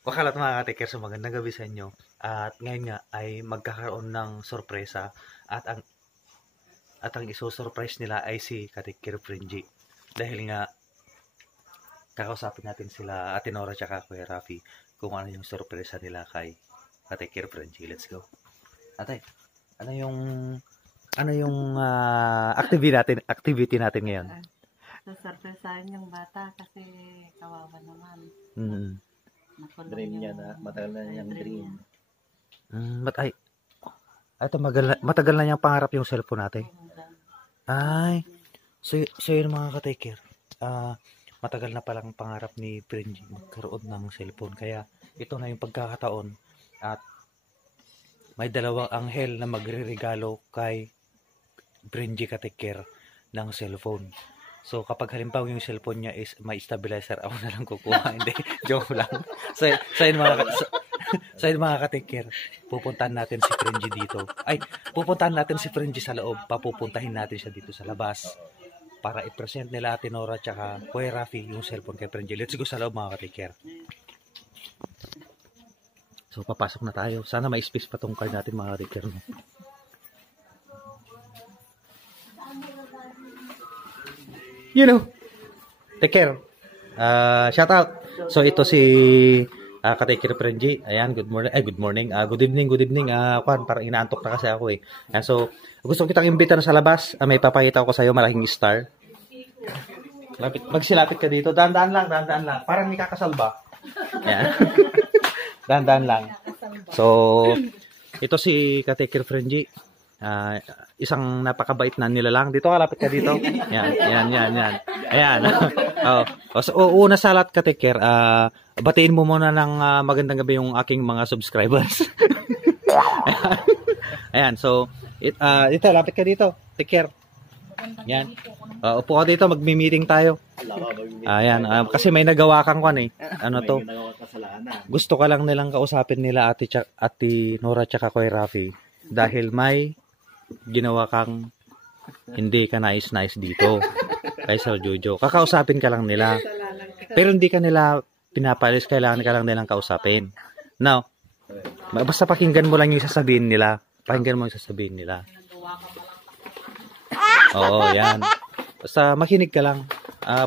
Wakalat mga katikers, magandang gabi sa inyo. At ngayon nga ay magkakaroon ng sorpresa at ang iso-surprise nila ay si Katikir Frenji. Dahil nga kakausapin natin sila Ate Nora at Kuya Rafi kung ano yung sorpresa nila kay Katikir Frenji. Let's go. Ate, ano yung activity natin ngayon? Sasurpresahin yung bata kasi kawawa naman. Dream niya na, matagal na niyang dream. Matagal na niyang pangarap yung cellphone natin. Ay, so yun mga katikir. Matagal na palang pangarap ni Frenji magkaroon ng cellphone. Kaya ito na yung pagkakataon at may dalawang anghel na magre-regalo kay Frenji katikir ng cellphone. So, kapag halimbawa yung cellphone niya is may stabilizer, ako na lang kukuha. Hindi, joke lang. So yun mga katikir, pupuntahan natin si Frenji dito. Ay, pupuntahan natin si Frenji sa loob. Papupuntahin natin siya dito sa labas. Para i-present nila Ate Nora tsaka Kuya Rafi yung cellphone kay Frenji. Let's go sa loob mga katikir. So, papasok na tayo. Sana may space pa tong card natin mga katikir. No? You know, take care. Shout out. So ito si Katikir Frenji. Ayan, good morning. Good morning. Good evening. Parang inaantok na kasi ako eh. Ayan, so gusto kitang imbita sa labas. May papakita ko sa iyo malaking star. Magsilapit ka dito. Dahan-dahan lang. Parang may kakasalba. Ayan. Dahan-dahan lang. So ito si Katikir Frenji. Isang napakabait na nilalang. Dito, kalapit ka dito. Yan. Ayan. So, una sa lahat, Katikir, batiin mo muna ng magandang gabi yung aking mga subscribers. Ayan. So, ito, lapit ka dito. Take care. Yan. Upo ka dito, magmi-meeting tayo. Ayan. Kasi may nagawa kang kan eh. Ano to? Gusto ka lang nilang kausapin nila Ate Nora tsaka Kuya Rafi. Dahil may ginawa kang hindi ka nais dito kay Sir Jojo. Kakausapin ka lang nila. Pero hindi ka nila pinapalis, kailangan ka lang nilang kausapin. Now, basta pakinggan mo lang yung sasabihin nila. Oo, yan. Basta makinig ka lang.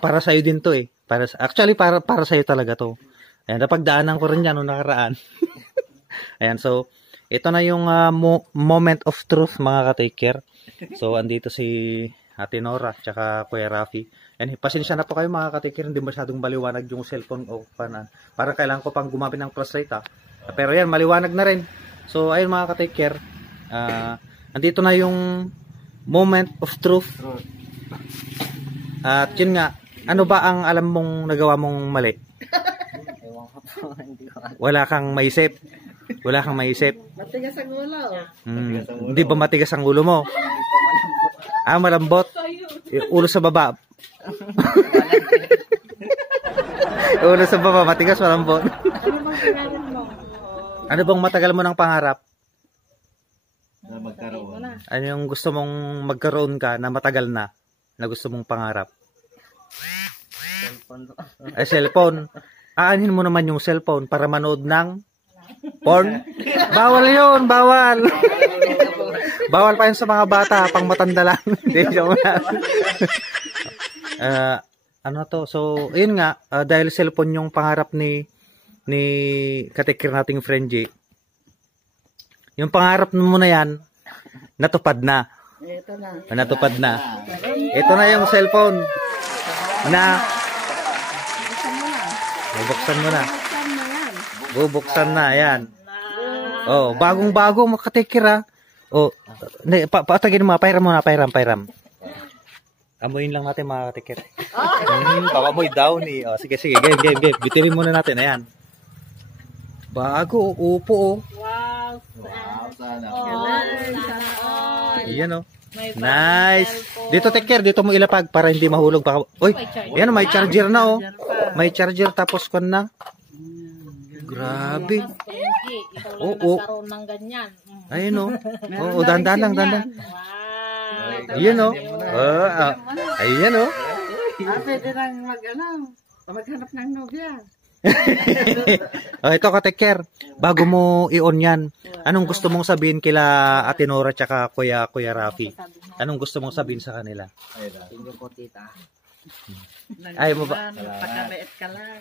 Para sa'yo din to eh. Para sa'yo talaga to. Ayan, napagdaanan ko rin yan noong nakaraan. Ayan, so ito na yung moment of truth mga katikir. So, andito si Ate Nora tsaka Kuya Rafi. And pasensya na po kayo mga katikir, hindi masyadong maliwanag yung cellphone o parang kailangan ko pang gumamit ng flashlight Pero yan, maliwanag na rin. So, ayun mga katikir, andito na yung moment of truth. At yun nga, ano ba ang alam mong nagawa mong mali? Wala kang maisip. Matigas ang ulo. Hindi ba matigas ang ulo mo? Malambot. Ulo sa baba. Ulo sa baba, matigas, malambot. Ano bang matagal mo ng pangarap? Ano yung gusto mong magkaroon ka na matagal na gusto mong pangarap? Cellphone. Aanhin mo naman yung cellphone para manood ng porn? Bawal yun, bawal. Bawal pa yun sa mga bata, pang matanda lang. Ano to? So, yun nga, dahil cellphone yung pangarap ni Katikir nating Frenji. Yung pangarap mo na yan, natupad na. Natupad na. Ito na yung cellphone na bubuksan mo na. Bubuksan na, ayan. Oh, bagong-bago makatikir Oh, patagin mo, pairam mo na, pairam. Amuin lang natin mga katikir. Baka amoy down eh. Oh, sige, game. Bitirin muna natin, ayan. Bago, upo Wow, sana. Ayan Nice. Dito tikir, dito mo ilapag para hindi mahulog. Uy, ayan, may charger na May charger tapos kon na. Grabe. Nagkaroon ng ganyan. Ayun dahan-dahan lang. Ayun Ayan Pwede lang maghanap ng nobya. Oh, ito ka, take care. Bago mo i-on yan, anong gusto mong sabihin kila Ate Nora tsaka Kuya Rafi? Anong gusto mong sabihin sa kanila? Ay na. Tingnan po, tita. Ay mo ba? Pagkabait ka lang.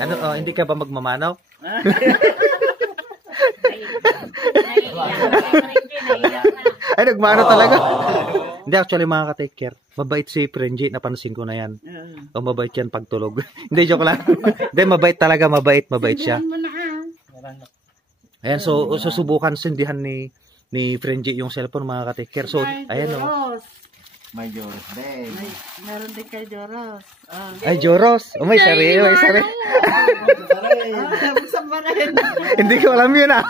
Ano, hindi ka ba magmamanaw? Ay, nagmano talaga. Hindi, actually mga ka-take care. Mabait si Frenji, napansin ko na yan. O mabait yan pagtulog. Hindi, joke lang. Hindi, mabait talaga, mabait siya. Ayan, so susubukan sindihan ni Frenji yung cellphone mga ka-take care. So, ayan o. May Joros din. Meron din kay Joros. Ay, Joros. Oh, may sari. Buksan ba rin? Hindi ko alam yun ah.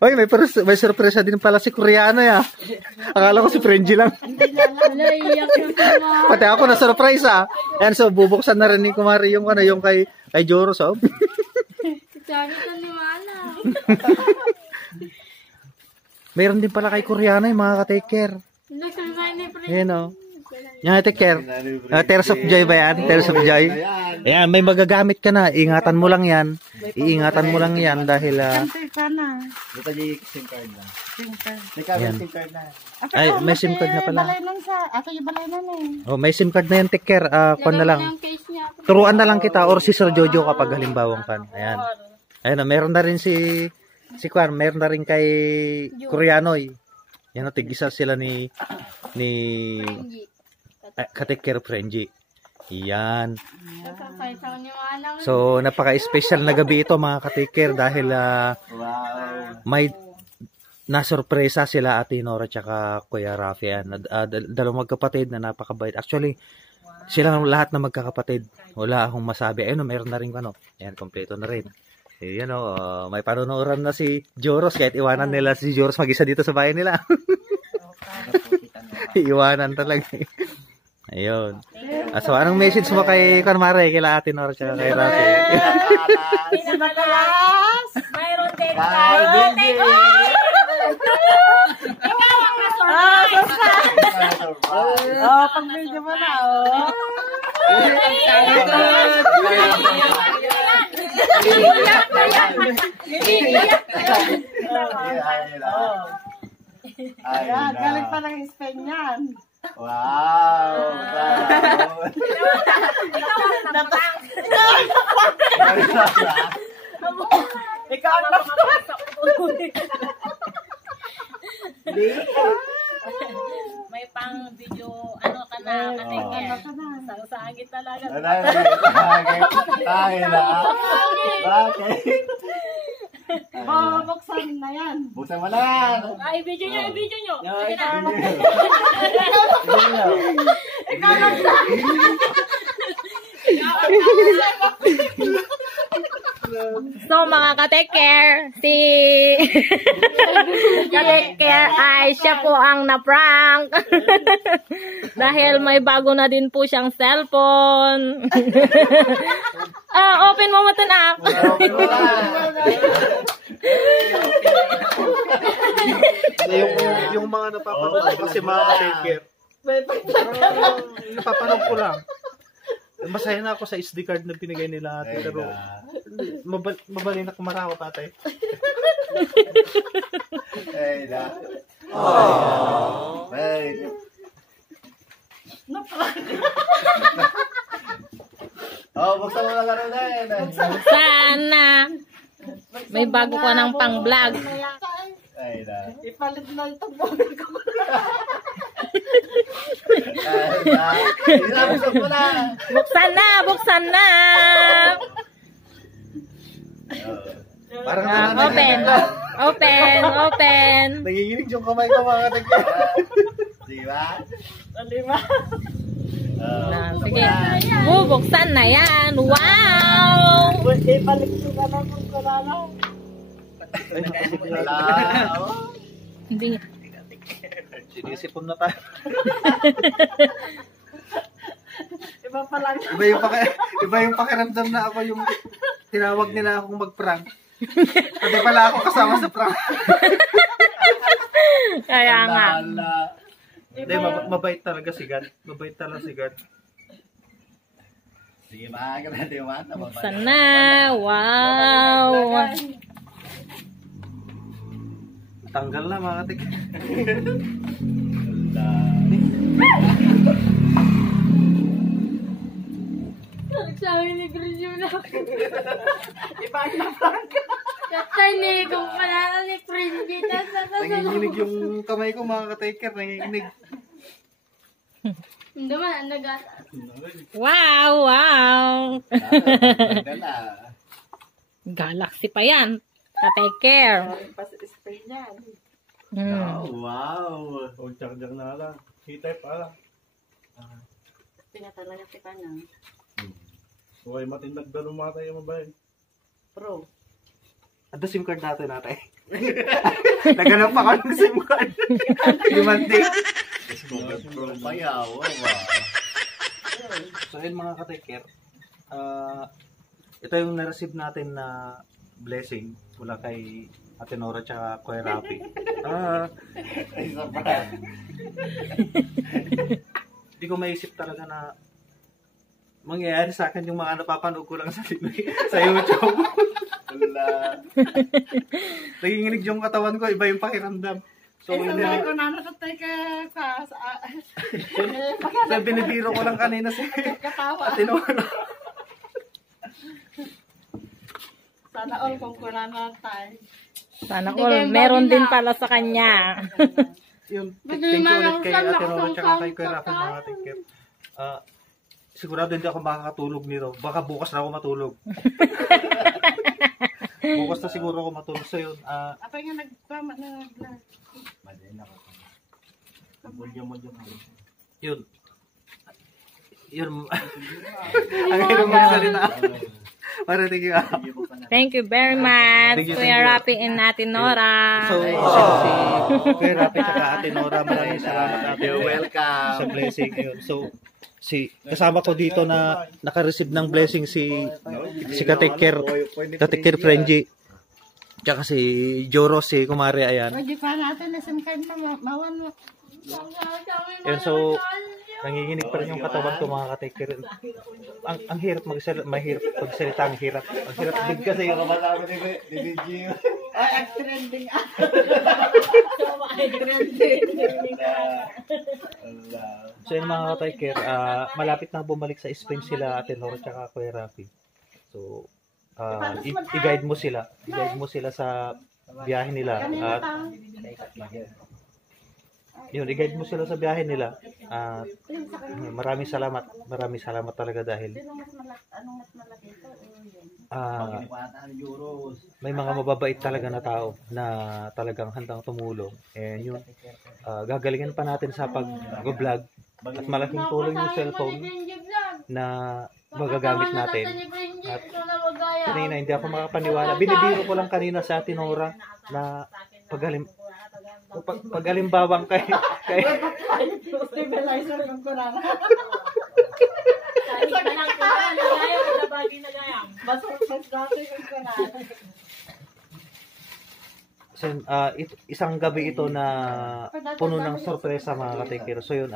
Oy, may surpresa din pala si Koreano ya. Akala ko si Frenji lang. Pati ako na surprise ah. Yan, so bubuksan na rin ni Kumari yung yung kay Joros oh. Sabi ka ni Mana. Mayroon din pala kay Koreano yung mga ka-take care. Ayan o. Yan, take care. Tears of Joy ba yan? Tears of Joy? Ayan, may magagamit ka na. Ingatan mo lang yan. Iingatan mo lang yan dahil... Kantay ka na. Dito di SIM card na. SIM card. May kami Ayan. SIM card na. Ay, may SIM card na pala. Balay lang sa... Ato yung balay na eh. Oh, may SIM card na yan, take care. Kuhan na lang. Turuan na lang kita or si Sir Jojo kapag halimbawang kan. Ayan. Ayan, meron na rin si Kwan. Meron na rin kay Koreanoy. Yan o, tig-isa sila ni ka-take care Frenji. Yan. So, napaka-special na gabi ito mga ka-take care dahil Wow. may nasurpresa sila Ate Nora tsaka Kuya Rafi. Dalawang magkapatid na napakabait. Actually, silang lahat na magkakapatid. Wala akong masabi. Ayun, meron na rin ano. Ayan, kompleto na rin. Ayan o, may panunuran na si Joros kahit iwanan nila si Joros mag-isa dito sa bahay nila. Iwanan talaga. Ayun. So, anong message mo kay Karmare, kila Ate Nora tsaka kay Rafi? Pinakalas! Mayroon din tayo. Ikaw ang na-surprise! Pag-video mo na Ayan, galing pa ng Spain yan. Wow. Ikaw ang napang! Ikaw ang May pang video, ano ka na, katingin. Sangsagit talaga. Ay na. Bakit? Buksan na yan. Buksan mo na. Ay, video nyo. Sige na. So mga ka-take care, si ka-take care ay siya po ang na-prank. Dahil may bago na din po siyang cellphone. Open mo mo app. yung mga napapanood kasi mga ka-take care. Napapanood ko lang. Masaya na ako sa SD card na binigay nila ate. Pero mabali na kumarawa tatay. Ay na. Oh. Ay. Buksan mo na karoon na yan. Sana may bago ko ng pang-vlog. Ay na. Ipalit na itong bumil ko. Ay na. Buksan mo na. Buksan na. Parang Open. nanginginig yung kamay ko mga ka-take care. Diba? Lima. Sige. Bubuksan na yan. Wow! Ipalit ko na lang kung kalala. Hindi. Sinisipon na tayo. Iba pa lang. Iba yung pakiramdam na ako yung tinawag nila akong mag-prank. Pati pala ako kasama sa prank. Kaya nga. Hindi, mabait talaga si God. Mabait talaga si God. Sige, maaga na Diwata. Buksan na. Wow. Tanggal na mga katek. Sabi ni Grisyo na. Ibang na Frank. Katay kung pala ni Prince Nanginginig yung kamay ko mga ka-taker. Nanginginig. Hindi man, ang nagata. Wow, wow. Galaxy pa yan. Take care. Wow. Huwag charger na lang. C-type ala. Pinatalaga si Kanang. Huwag matindag na lumatay yung mabay. Pro. Ado SIM card natin natin. Naganap pa ka ng SIM card. Limantik. Pro payaw. So yun mga ka-taker. Ito yung na-receive natin na blessing mula kay Ate Nora tsaka Kuya Rapi. Hindi ko maisip talaga na mangyayari sa akin yung mga napapanood ko lang sa YouTube. Naginginig yung katawan ko, iba yung pakiramdam. So, Sabi ko na nakatay ka sa so binibiro ko lang kanina si katawa. Ate Nora. Sana all kung kunanatay. Sana all, meron din pala sa kanya. Yun, thank you ulit kay Ate Nora tsaka kay Kuya Rafi mga katikip. Sigurado hindi ako makakatulog nito. Baka bukas na ako matulog. Bukas na siguro ako matulog. So yun, Apa nga nagpama na nag-vlog? yun. Yun. Ang hirap magsalita. Para thank you. Thank you very much, Thank you, Kuya thank you. Rapi and Ate Nora. So, si Kuya Rafi tsaka Ate Nora, maraming salamat Ate. You're welcome. Sa blessing yun. So, kasama ko dito na naka-receive ng blessing si Kateker Frenji. Tsaka si Joro, si Kumari, ayan. Pwede pa natin na SIM card na mawan mo. Yun, so, nanginginig pa rin yung katawan ko mga Kateker. Ang hirap mahirap magsalita, ang hirap. Ang hirap big kasi. Malaman ni BG. Ay, trending. So yun mga Kateker, malapit na bumalik sa Spain sila Ate Nora tsaka Kuya Rafi. So, i-guide mo sila. I-guide mo sila sa biyahe nila. At yun, i-guide mo sila sa biyahe nila. At maraming salamat. Maraming salamat talaga dahil may mga mababait talaga na tao na talagang handang tumulong. And yun, gagalingan pa natin sa pag-vlog. At malaking tulong yung cellphone na magagamit natin. At kanina, hindi ako makapaniwala. Binibiro ko lang kanina sa Ate Nora na pag-alimbawang kay Stabilizer ng kunana. Basok dati yung kunana. So, isang gabi ito na puno ng sorpresa mga Kateker. So yun,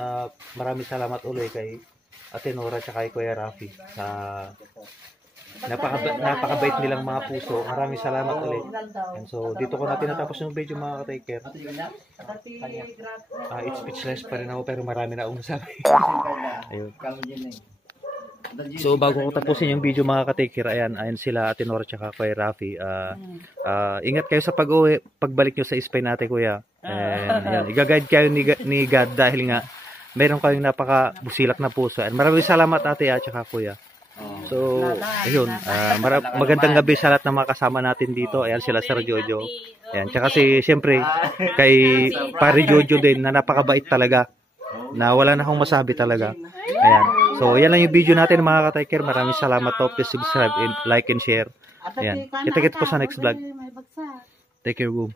maraming salamat ulit kay Ate Nora at kay Kuya Rafi sa napakabait nilang mga puso. Maraming salamat ulit. And so dito ko na tinatapos yung video mga Kateker. It's speechless pa rin ako pero marami na akong sabi. Ayun. So bago ko tapusin yung video mga Kateker, ayan sila Ate Nora at Kuya Rafi. Ingat kayo sa pag-uwi, pagbalik nyo sa Spain natin Kuya. And yan, i-guide kayo ni God dahil nga meron kayong napaka-busilak na puso. And maraming salamat Ate at Kuya. So, ayun, magandang gabi sa lahat ng mga kasama natin dito. Ayan sila Sir Jojo. Ayan, tsaka siyempre, kay Pare Jojo din na napakabait talaga. Na wala na akong masabi talaga. Ayan. So, yan lang yung video natin mga Kateker. Maraming salamat to. Please subscribe and like and share. Ayan. Kita-kita po sa next vlog. Take care, boom.